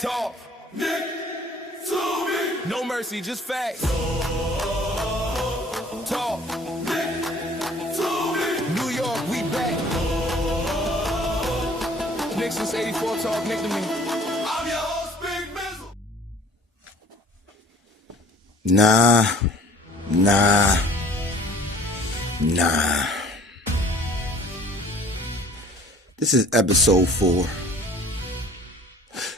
Talk Knick To Me. No mercy, just facts. Talk Knick To Me. New York, we back. Knicks since 84, Talk Knick To Me. I'm your host, Big Mizal. Nah. This is episode 4.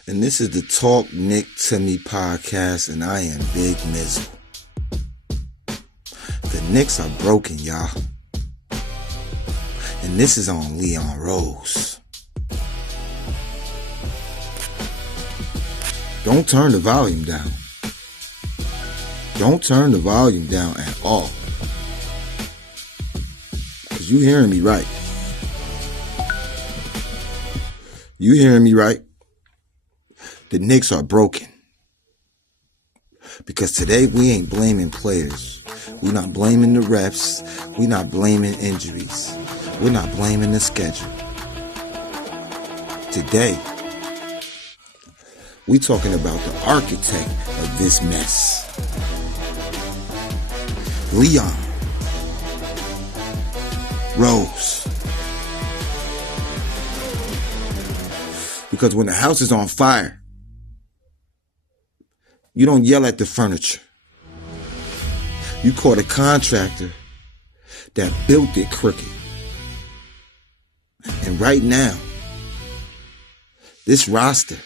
And this is the Talk Knick To Me podcast, and I am Big Mizal. The Knicks are broken, y'all. And this is on Leon Rose. Don't turn the volume down. Don't turn the volume down at all. Because you hearing me right. You hearing me right? The Knicks are broken. Because today we ain't blaming players. We're not blaming the refs. We're not blaming injuries. We're not blaming the schedule. Today, we talking about the architect of this mess. Leon Rose. Because when the house is on fire, you don't yell at the furniture. You call the contractor that built it crooked. And right now, this roster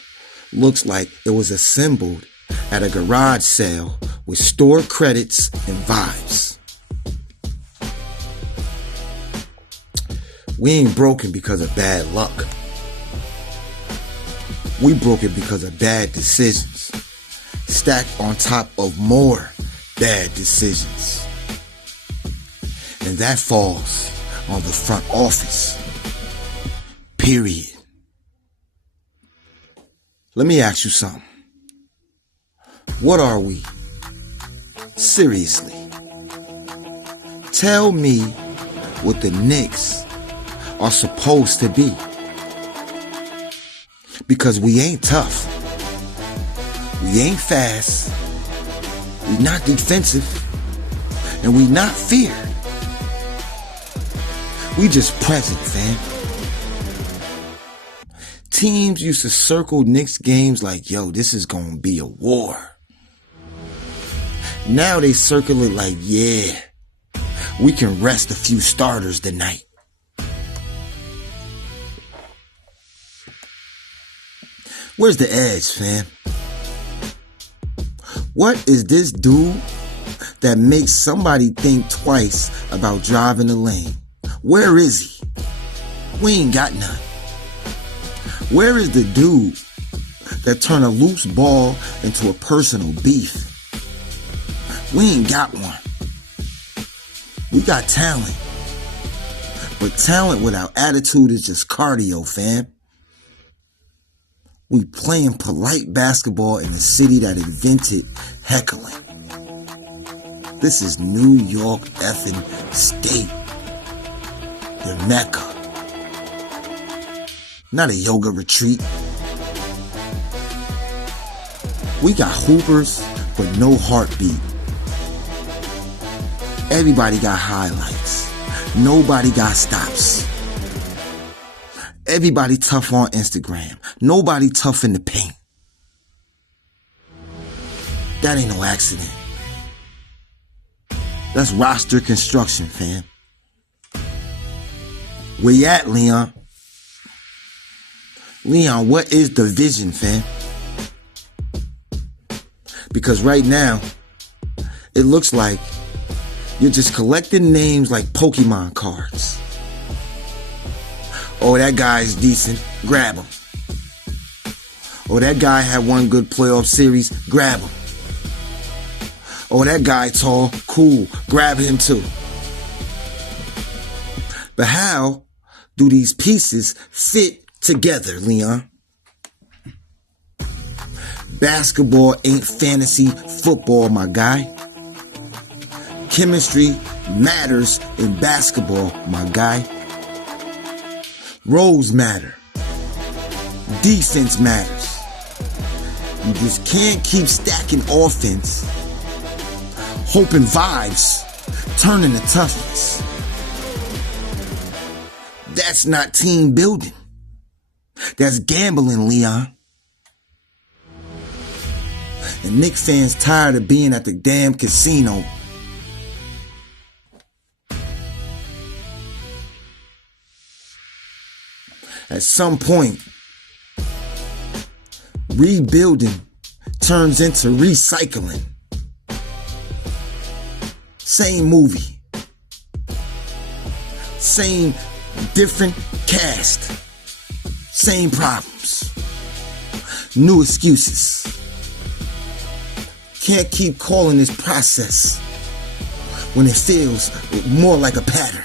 looks like it was assembled at a garage sale with store credits and vibes. We ain't broken because of bad luck. We broke it because of bad decisions, stacked on top of more bad decisions. And that falls on the front office. Period. Let me ask you something. What are we? Seriously. Tell me what the Knicks are supposed to be. Because we ain't tough. We ain't fast. We not defensive. And we not feared. We just present, fam. Teams used to circle Knicks games like, yo, this is gonna be a war. Now they circle it like, yeah, we can rest a few starters tonight. Where's the edge, fam? What is this dude that makes somebody think twice about driving the lane? Where is he? We ain't got none. Where is the dude that turned a loose ball into a personal beef? We ain't got one. We got talent. But talent without attitude is just cardio, fam. We playing polite basketball in a city that invented heckling. This is New York effing State. The Mecca. Not a yoga retreat. We got hoopers, but no heartbeat. Everybody got highlights. Nobody got stops. Everybody tough on Instagram. Nobody tough in the paint. That ain't no accident. That's roster construction, fam. Where you at, Leon? Leon, what is the vision, fam? Because right now, it looks like you're just collecting names like Pokemon cards. Oh, that guy's decent. Grab him. Oh, that guy had one good playoff series. Grab him. Oh, that guy tall. Cool. Grab him too. But how do these pieces fit together, Leon? Basketball ain't fantasy football, my guy. Chemistry matters in basketball, my guy. Roles matter. Defense matters. You just can't keep stacking offense, hoping vibes turn into toughness. That's not team building. That's gambling, Leon. And Knicks fans tired of being at the damn casino. At some point, rebuilding turns into recycling. Same movie. Same different cast. Same problems. New excuses. Can't keep calling this process when it feels more like a pattern.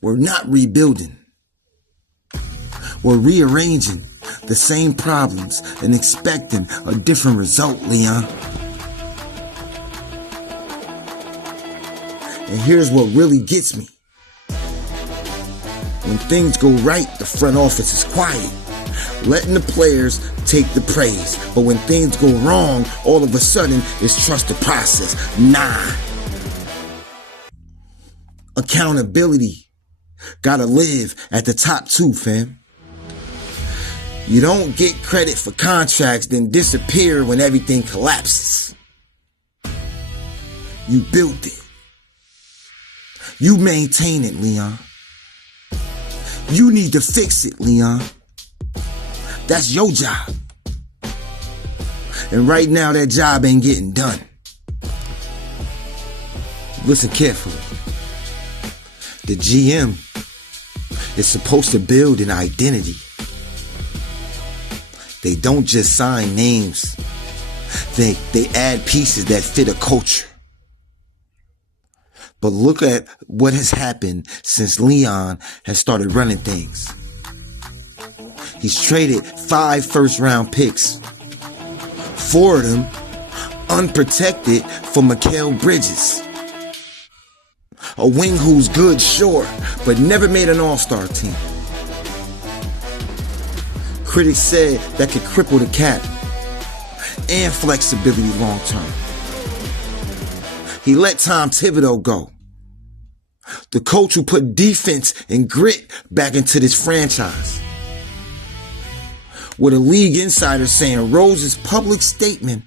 We're not rebuilding. We're rearranging the same problems and expecting a different result, Leon. And here's what really gets me. When things go right, the front office is quiet, letting the players take the praise. But when things go wrong, all of a sudden, it's trust the process. Nah. Accountability gotta live at the top too, fam. You don't get credit for contracts, then disappear when everything collapses. You built it. You maintain it, Leon. You need to fix it, Leon. That's your job. And right now, that job ain't getting done. Listen carefully. The GM is supposed to build an identity. They don't just sign names. They add pieces that fit a culture. But look at what has happened since Leon has started running things. He's traded 5 first-round picks. 4 of them unprotected for Mikal Bridges. A wing who's good, sure, but never made an all-star team. Critics said that could cripple the cap and flexibility long-term. He let Tom Thibodeau go. The coach who put defense and grit back into this franchise. With a league insider saying Rose's public statement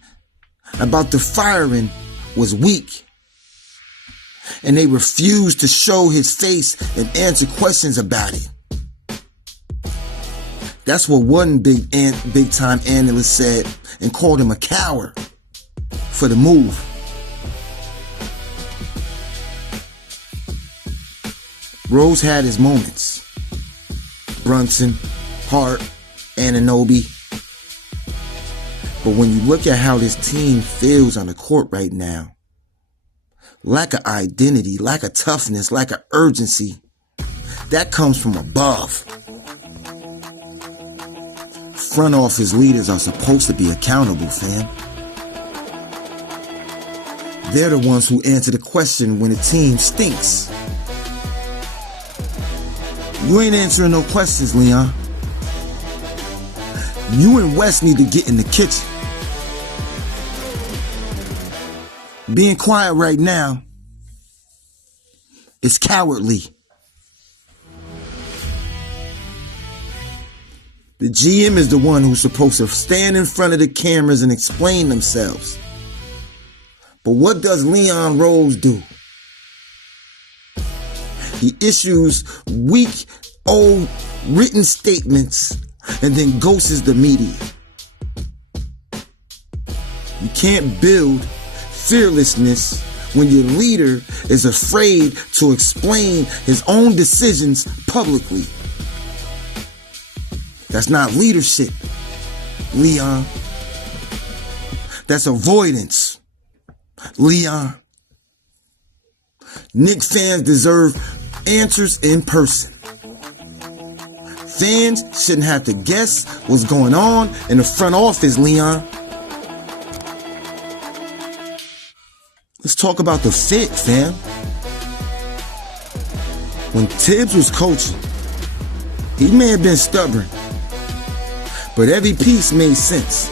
about the firing was weak. And they refused to show his face and answer questions about it. That's what one big time analyst said and called him a coward for the move. Rose had his moments. Brunson, Hart, Anunoby. But when you look at how this team feels on the court right now, lack of identity, lack of toughness, lack of urgency, that comes from above. Front office leaders are supposed to be accountable, fam. They're the ones who answer the question when the team stinks. You ain't answering no questions, Leon. You and West need to get in the kitchen. Being quiet right now is cowardly. The GM is the one who's supposed to stand in front of the cameras and explain themselves. But what does Leon Rose do? He issues weak, old, written statements and then ghosts the media. You can't build fearlessness when your leader is afraid to explain his own decisions publicly. That's not leadership, Leon. That's avoidance, Leon. Knicks fans deserve answers in person. Fans shouldn't have to guess what's going on in the front office, Leon. Let's talk about the fit, fam. When Tibbs was coaching, he may have been stubborn, But every piece made sense.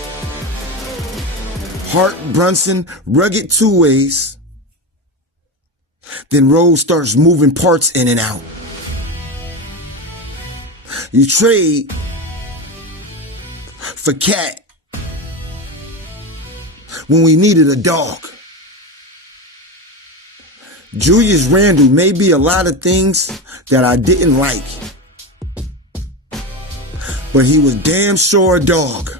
Hart, Brunson, rugged two ways. Then Rose starts moving parts in and out. You trade for Cat when we needed a dog. Julius Randle may be a lot of things that I didn't like, but he was damn sure a dog.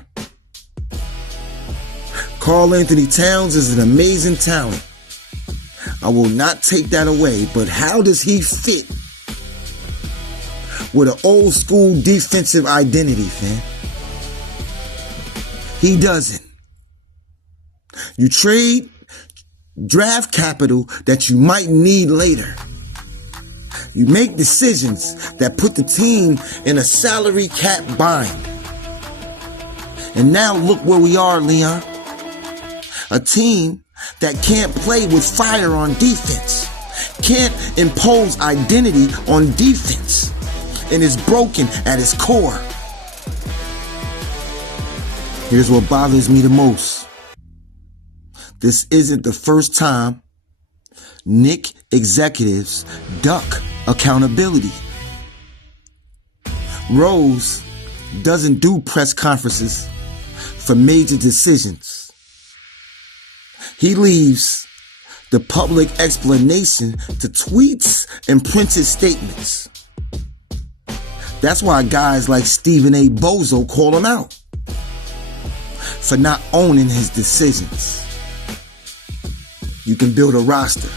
Karl Anthony Towns is an amazing talent. I will not take that away, but how does he fit with an old school defensive identity, fam? He doesn't. You trade draft capital that you might need later. You make decisions that put the team in a salary cap bind. And now look where we are, Leon. A team that can't play with fire on defense, can't impose identity on defense, and is broken at its core. Here's what bothers me the most. This isn't the first time Knicks executives duck accountability. Rose doesn't do press conferences for major decisions. He leaves the public explanation to tweets and printed statements. That's why guys like Stephen A. Bozo call him out for not owning his decisions. You can build a roster.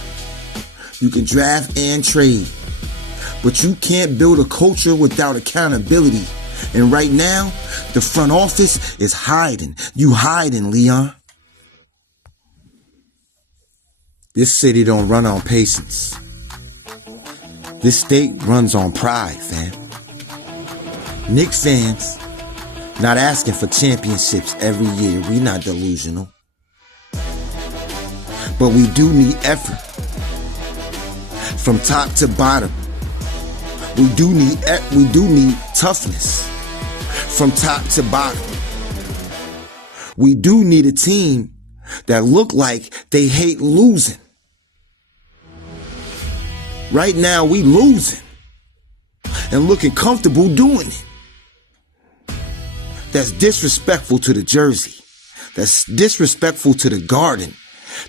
You can draft and trade. But you can't build a culture without accountability. And right now, the front office is hiding. You hiding, Leon. This city don't run on patience. This state runs on pride, fam. Knicks fans not asking for championships every year. We not delusional. But we do need effort. From top to bottom. We do need toughness. From top to bottom. We do need a team that look like they hate losing. Right now we losing and looking comfortable doing it. That's disrespectful to the jersey. That's disrespectful to the Garden.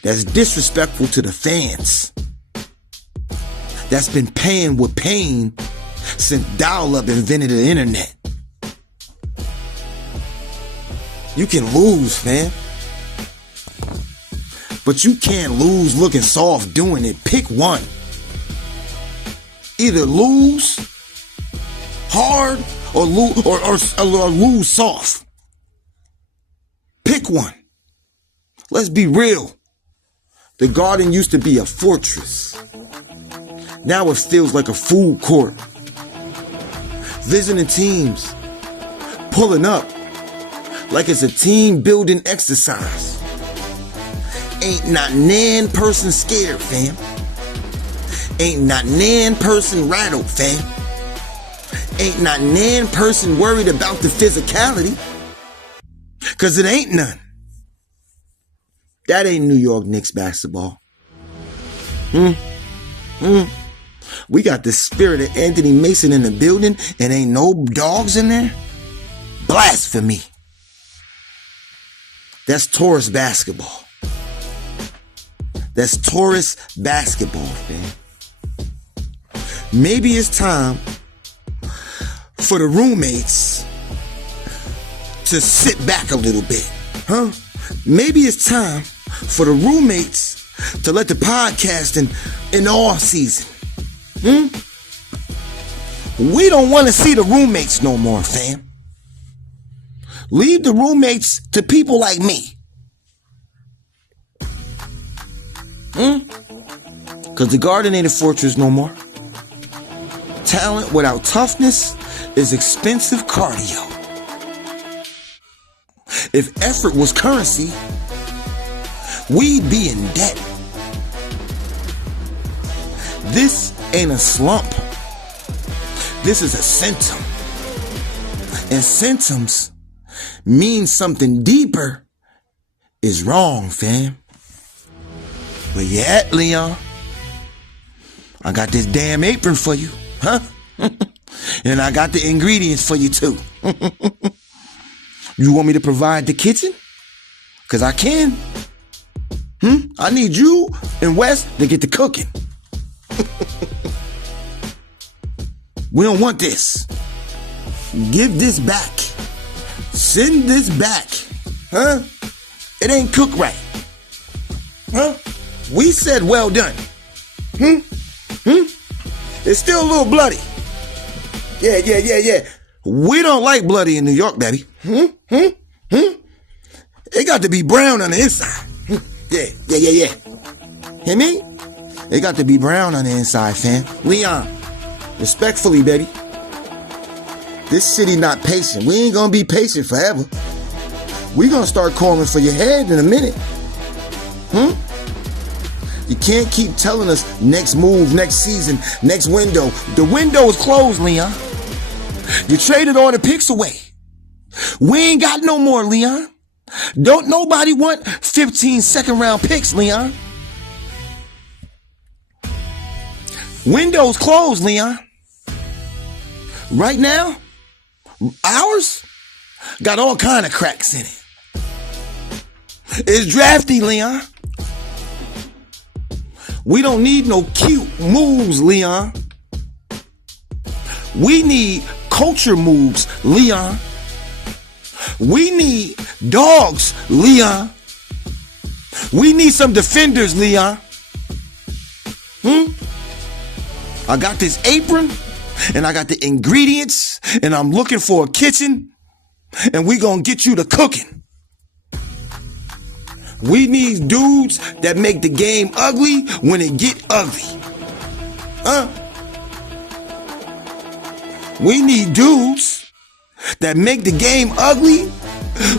That's disrespectful to the fans. That's been paying with pain since dial-up invented the internet. You can lose, fam. But you can't lose looking soft doing it. Pick one. Either lose hard or lose soft. Pick one. Let's be real. The Garden used to be a fortress. Now it feels like a food court. Visiting teams pulling up like it's a team building exercise. Ain't not nan person scared, fam. Ain't not nan person rattled, fam. Ain't not nan person worried about the physicality. Cause it ain't none. That ain't New York Knicks basketball. We got the spirit of Anthony Mason in the building and ain't no dogs in there? Blasphemy. That's tourist basketball. That's tourist basketball, man. Maybe it's time for the roommates to sit back a little bit, huh? Maybe it's time for the roommates to let the podcasting in the off season. We don't want to see the roommates no more, fam. Leave the roommates to people like me. Because the Garden ain't a fortress no more. Talent without toughness is expensive cardio. If effort was currency, we'd be in debt. This ain't a slump. This is a symptom. And symptoms means something deeper is wrong, fam. Where you at, Leon? I got this damn apron for you, huh? And I got the ingredients for you too. You want me to provide the kitchen? Cause I can. I need you and Wes to get the cooking. We don't want this. Give this back. Send this back. Huh? It ain't cooked right. Huh? We said well done. It's still a little bloody. Yeah. We don't like bloody in New York, baby. It got to be brown on the inside. Yeah. Hear me? It got to be brown on the inside, fam. Leon, respectfully, baby. This city not patient. We ain't gonna be patient forever. We gonna start calling for your head in a minute. You can't keep telling us next move, next season, next window. The window is closed, Leon. You traded all the picks away. We ain't got no more, Leon. Don't nobody want 15 second round picks, Leon. Window's closed, Leon. Right now, ours got all kind of cracks in it. It's drafty, Leon. We don't need no cute moves, Leon. We need culture moves, Leon. We need dogs, Leon. We need some defenders, Leon. I got this apron, and I got the ingredients, and I'm looking for a kitchen, and we gonna get you to cooking. We need dudes that make the game ugly when it get ugly. We need dudes that make the game ugly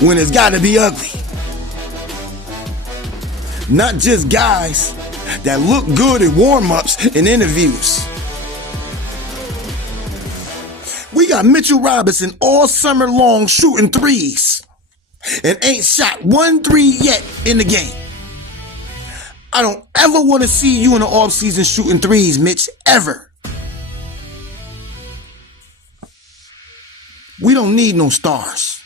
when it's gotta be ugly. Not just guys that look good in warm-ups and interviews. We got Mitchell Robinson all summer long shooting threes and ain't shot 1 3 yet in the game. I don't ever want to see you in the offseason shooting threes, Mitch, ever. We don't need no stars.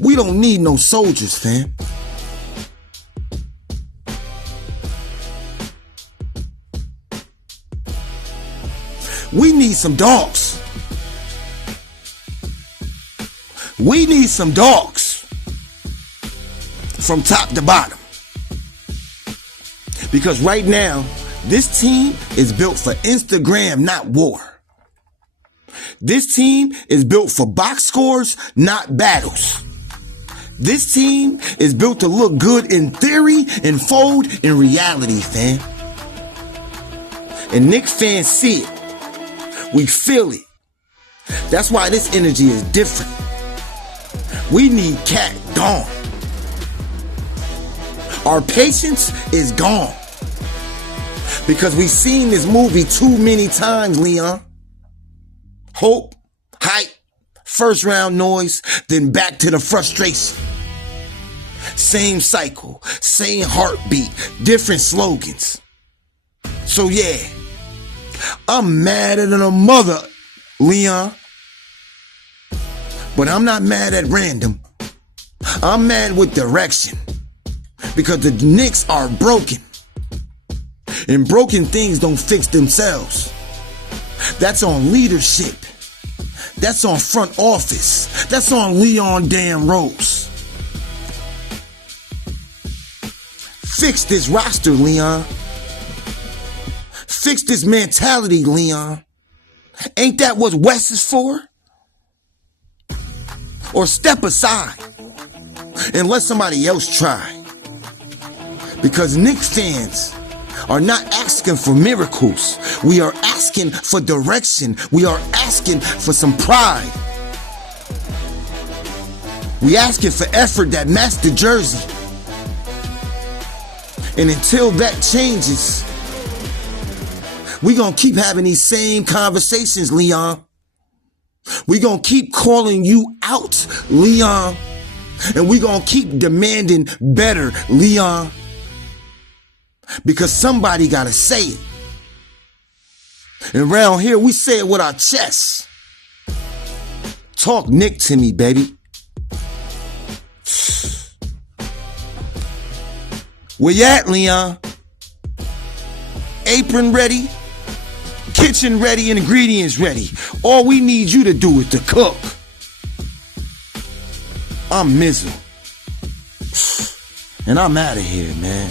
We don't need no soldiers, fam. We need some dogs. We need some dogs from top to bottom. Because right now, this team is built for Instagram, not war. This team is built for box scores, not battles. This team is built to look good in theory and fold in reality, fam. And Knicks fans see it. We feel it. That's why this energy is different. We need Cat gone. Our patience is gone. Because we've seen this movie too many times, Leon. Hope, hype, first round noise, then back to the frustration. Same cycle, same heartbeat, different slogans. So yeah, I'm madder than a mother, Leon. But I'm not mad at random. I'm mad with direction. Because the Knicks are broken. And broken things don't fix themselves. That's on leadership. That's on front office. That's on Leon damn Rose. Fix this roster, Leon. Fix this mentality, Leon. Ain't that what West is for? Or step aside and let somebody else try. Because Knicks fans are not asking for miracles. We are asking for direction. We are asking for some pride. We asking for effort that match the jersey. And until that changes, we gonna keep having these same conversations, Leon. We gonna keep calling you out, Leon. And we gonna keep demanding better, Leon. Because somebody gotta say it. And around here, we say it with our chests. Talk Knick to me, baby. Where you at, Leon? Apron ready? Kitchen ready and ingredients ready. All we need you to do is to cook. I'm Mizal. And I'm out of here, man.